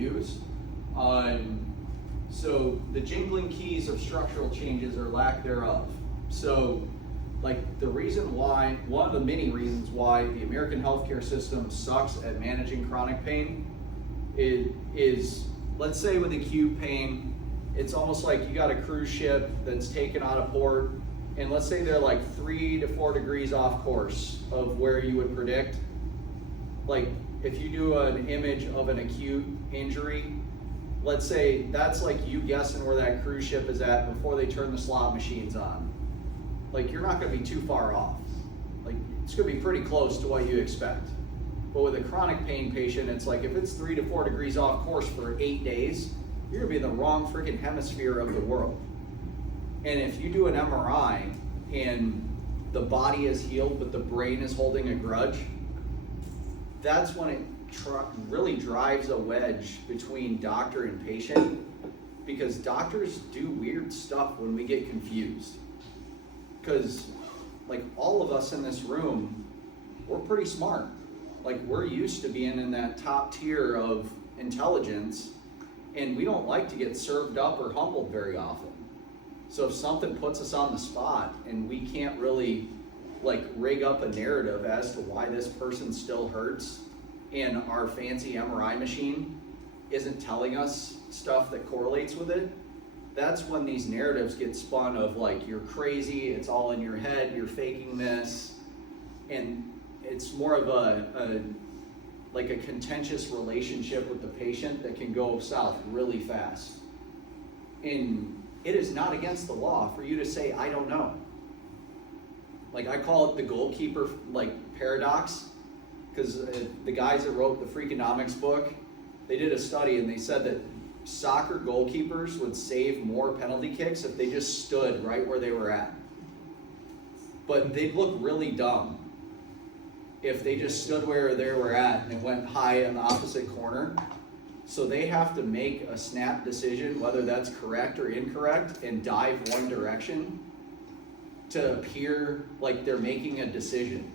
use. So the jingling keys of structural changes or lack thereof. So like the reason why, one of the many reasons why the American healthcare system sucks at managing chronic pain is let's say with acute pain, it's almost like you got a cruise ship that's taken out of port, and let's say they're like 3 to 4 degrees off course of where you would predict. Like if you do an image of an acute injury, let's say that's like you guessing where that cruise ship is at before they turn the slot machines on. Like you're not gonna be too far off. Like it's gonna be pretty close to what you expect. But with a chronic pain patient, it's like if it's 3 to 4 degrees off course for 8 days, you're gonna be in the wrong freaking hemisphere of the world. And if you do an MRI and the body is healed but the brain is holding a grudge, that's when it really drives a wedge between doctor and patient, because doctors do weird stuff when we get confused. Because like all of us in this room, we're pretty smart. Like we're used to being in that top tier of intelligence, and we don't like to get served up or humbled very often. So if something puts us on the spot and we can't really like rig up a narrative as to why this person still hurts, and our fancy MRI machine isn't telling us stuff that correlates with it, that's when these narratives get spun of like, you're crazy, it's all in your head, you're faking this. And it's more of a contentious relationship with the patient that can go south really fast. And it is not against the law for you to say, I don't know. Like I call it the goalkeeper like paradox, because the guys that wrote the Freakonomics book, they did a study and they said that soccer goalkeepers would save more penalty kicks if they just stood right where they were at. But they'd look really dumb if they just stood where they were at and went high in the opposite corner. So they have to make a snap decision, whether that's correct or incorrect, and dive one direction to appear like they're making a decision.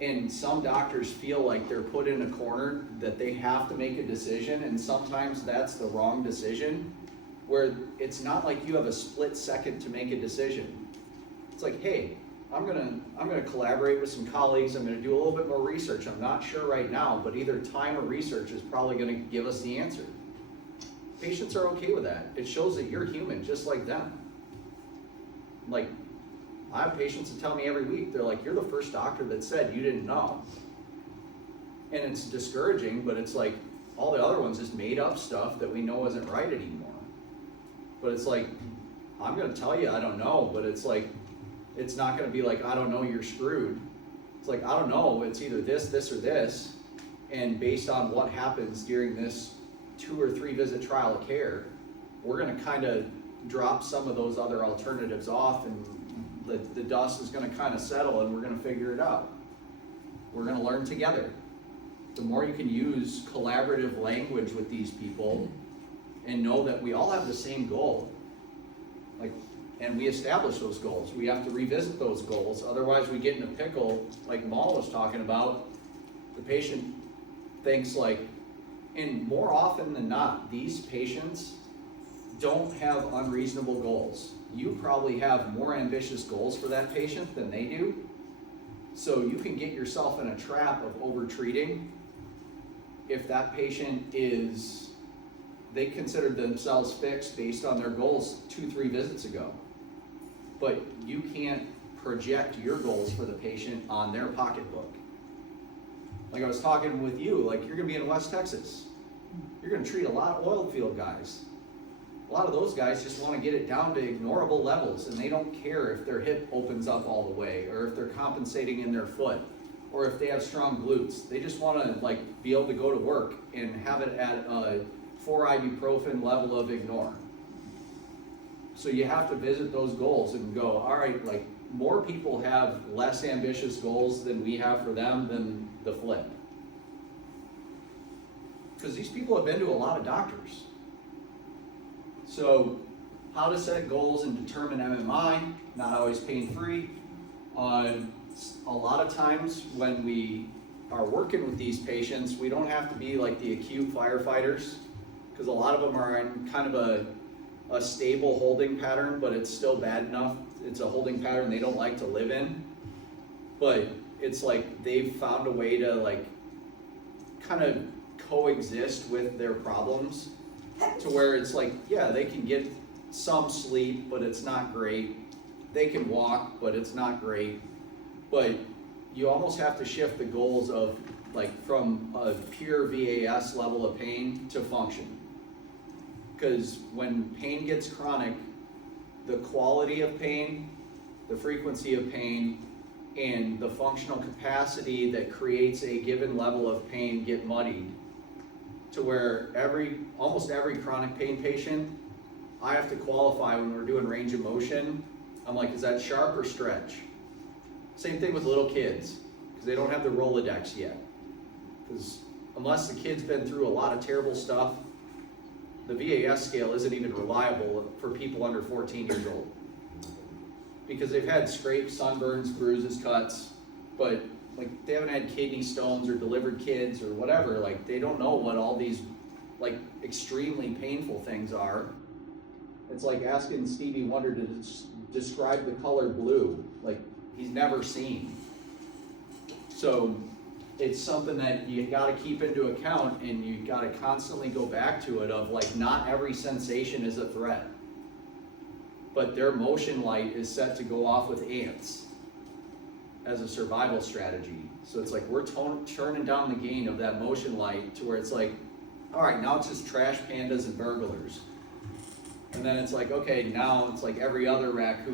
And some doctors feel like they're put in a corner that they have to make a decision, and sometimes that's the wrong decision, where it's not like you have a split second to make a decision. It's like, hey, I'm gonna collaborate with some colleagues, I'm gonna do a little bit more research. I'm not sure right now, but either time or research is probably gonna give us the answer. Patients are okay with that. It shows that you're human just like them. Like, I have patients that tell me every week, they're like, you're the first doctor that said you didn't know. And it's discouraging, but it's like all the other ones just made up stuff that we know isn't right anymore. But it's like, I'm gonna tell you I don't know, but it's like, it's not gonna be like, I don't know, you're screwed. It's like, I don't know, it's either this, this, or this. And based on what happens during this 2 or 3 visit trial of care, we're gonna kind of drop some of those other alternatives off, and the dust is going to kind of settle, and we're going to figure it out. We're going to learn together. The more you can use collaborative language with these people and know that we all have the same goal, like, and we establish those goals. We have to revisit those goals. Otherwise we get in a pickle, like Mal was talking about. The patient thinks like, and more often than not, these patients don't have unreasonable goals. You probably have more ambitious goals for that patient than they do. So you can get yourself in a trap of over-treating if that patient is, they considered themselves fixed based on their goals 2-3 visits ago. But you can't project your goals for the patient on their pocketbook. Like I was talking with you, like you're gonna be in West Texas. You're gonna treat a lot of oil field guys. A lot of those guys just want to get it down to ignorable levels, and they don't care if their hip opens up all the way, or if they're compensating in their foot, or if they have strong glutes. They just want to like be able to go to work and have it at a 4 ibuprofen level of ignore. So you have to visit those goals and go, all right, like more people have less ambitious goals than we have for them than the flip. Because these people have been to a lot of doctors. So how to set goals and determine MMI, not always pain-free. A lot of times when we are working with these patients, we don't have to be like the acute firefighters, because a lot of them are in kind of a stable holding pattern, but it's still bad enough. It's a holding pattern they don't like to live in. But it's like they've found a way to like kind of coexist with their problems to where it's like, yeah, they can get some sleep, but it's not great. They can walk, but it's not great. But you almost have to shift the goals of like from a pure VAS level of pain to function. Because when pain gets chronic, the quality of pain, the frequency of pain, and the functional capacity that creates a given level of pain get muddied to where almost every chronic pain patient, I have to qualify when we're doing range of motion. I'm like, is that sharp or stretch? Same thing with little kids, because they don't have the Rolodex yet. Because unless the kid's been through a lot of terrible stuff, the VAS scale isn't even reliable for people under 14 years old. Because they've had scrapes, sunburns, bruises, cuts, but like they haven't had kidney stones or delivered kids or whatever. Like they don't know what all these like extremely painful things are. It's like asking Stevie Wonder to describe the color blue, like he's never seen. So it's something that you gotta keep into account, and you gotta constantly go back to it of like, not every sensation is a threat. But their motion light is set to go off with ants as a survival strategy. So it's like we're turning down the gain of that motion light to where it's like, all right, now it's just trash pandas and burglars. And then it's like, okay, now it's like every other raccoon